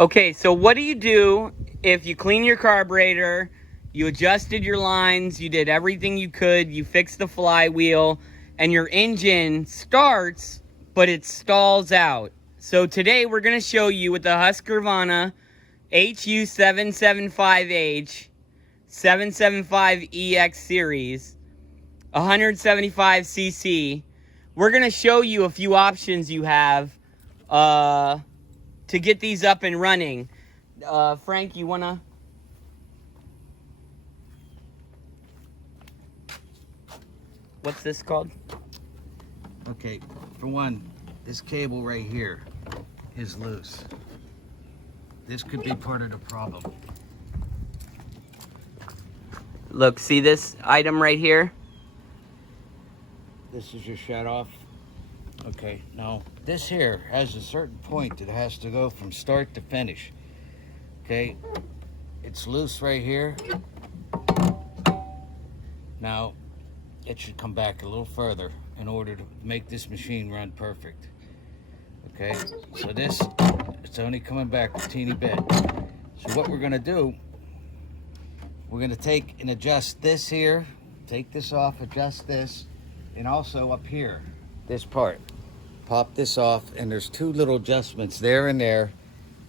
Okay, so what do you do if you clean your carburetor, you adjusted your lines, you did everything you could, you fixed the flywheel, and your engine starts, but it stalls out? So today we're going to show you with the Husqvarna HU775H 775EX series, 175cc. We're going to show you a few options you have to get these up and running. Frank, you wanna? What's this called? Okay, for one, this cable right here is loose. This could be part of the problem. Look, see this item right here? This is your shutoff. Okay, now this here has a certain point that has to go from start to finish. Okay, it's loose right here. Now, it should come back a little further in order to make this machine run perfect. Okay, so this, it's only coming back a teeny bit. So what we're gonna do, we're gonna take and adjust this here, take this off, adjust this, and also up here, this part. Pop this off, and there's two little adjustments there and there,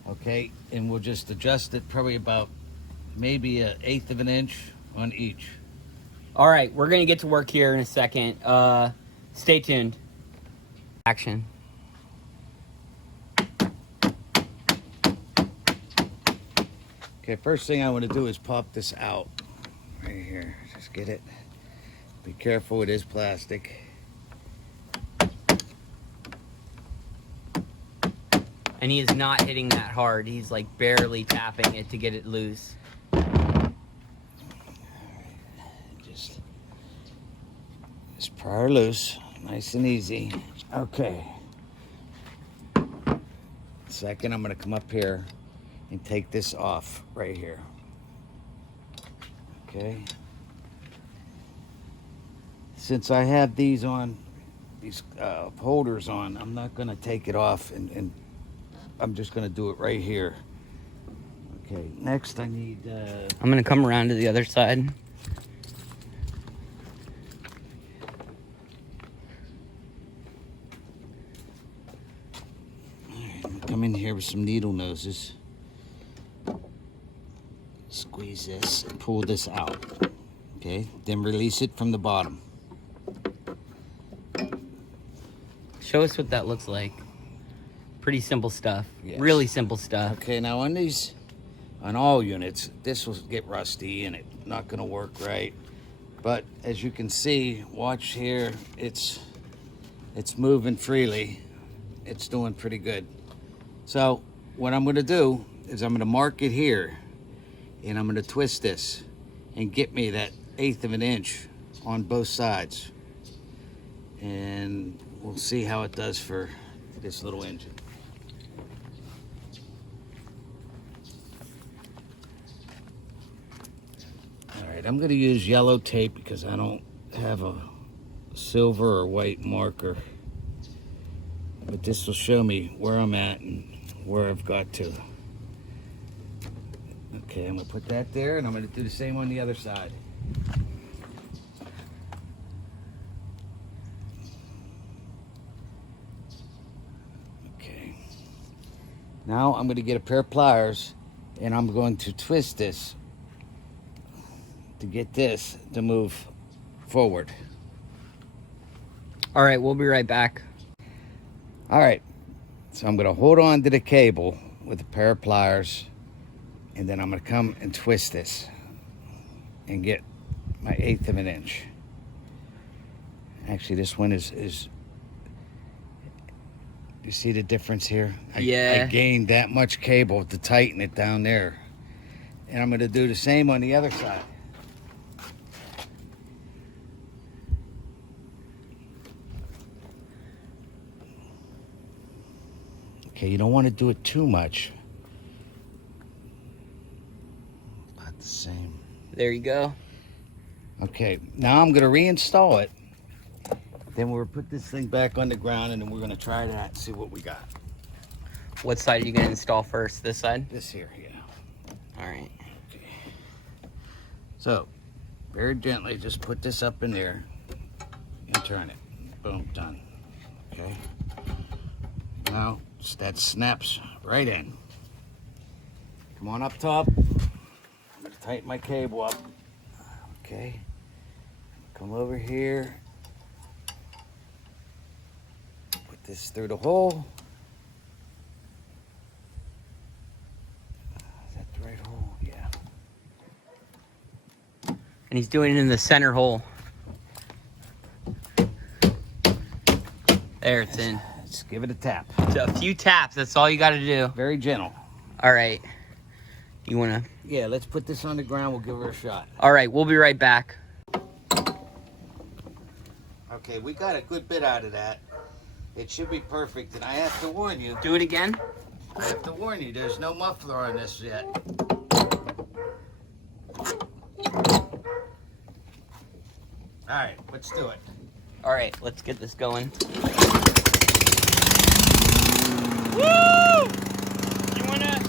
okay? And we'll just adjust it probably about maybe 1/8 of an inch on each. All right, we're gonna get to work here in a second. Stay tuned. Action. Okay, first thing I want to do is pop this out right here. Just get it. Be careful, it is plastic. And he is not hitting that hard. He's like barely tapping it to get it loose. Just pry her loose, nice and easy. Okay. Second, I'm gonna come up here and take this off right here. Okay. Since I have these on, these holders on, I'm not gonna take it off, and I'm just gonna do it right here. Okay, next I need... I'm gonna come around to the other side. Alright, I'm gonna come in here with some needle noses. Squeeze this, and pull this out. Okay, then release it from the bottom. Show us what that looks like. Pretty simple stuff. Yes. Really simple stuff. Okay, now on these, on all units, this will get rusty and it's not gonna work right. But as you can see, watch here, it's moving freely. It's doing pretty good. So what I'm gonna do is I'm gonna mark it here, and I'm gonna twist this and get me that 1/8 of an inch on both sides. And we'll see how it does for this little engine. All right, I'm gonna use yellow tape because I don't have a silver or white marker. But this will show me where I'm at and where I've got to. Okay, I'm gonna put that there, and I'm gonna do the same on the other side. Okay. Now I'm gonna get a pair of pliers, and I'm going to twist this to get this to move forward. All right, we'll be right back. All right, so I'm gonna hold on to the cable with a pair of pliers, and then I'm gonna come and twist this and get my 1/8 of an inch. Actually, this one is you see the difference here? I gained that much cable to tighten it down there. And I'm gonna do the same on the other side. Okay, you don't want to do it too much. About the same. There you go. Okay, now I'm gonna reinstall it. Then we'll put this thing back on the ground, and then we're gonna try that and see what we got. What side are you gonna install first? This side? This here, yeah. All right. Okay. So, very gently, just put this up in there and turn it. Boom, done. Okay. Now, that snaps right in. Come on up top. I'm gonna tighten my cable up. Okay. Come over here. Put this through the hole. Is that the right hole? Yeah. And he's doing it in the center hole. There, it's in. Let's give it a tap. So a few taps, that's all you gotta do. Very gentle. All right. You wanna? Yeah, let's put this on the ground. We'll give her a shot. All right, we'll be right back. Okay, we got a good bit out of that. It should be perfect, and I have to warn you. Do it again? I have to warn you, there's no muffler on this yet. Alright, let's do it. All right, let's get this going. Woo! You wanna?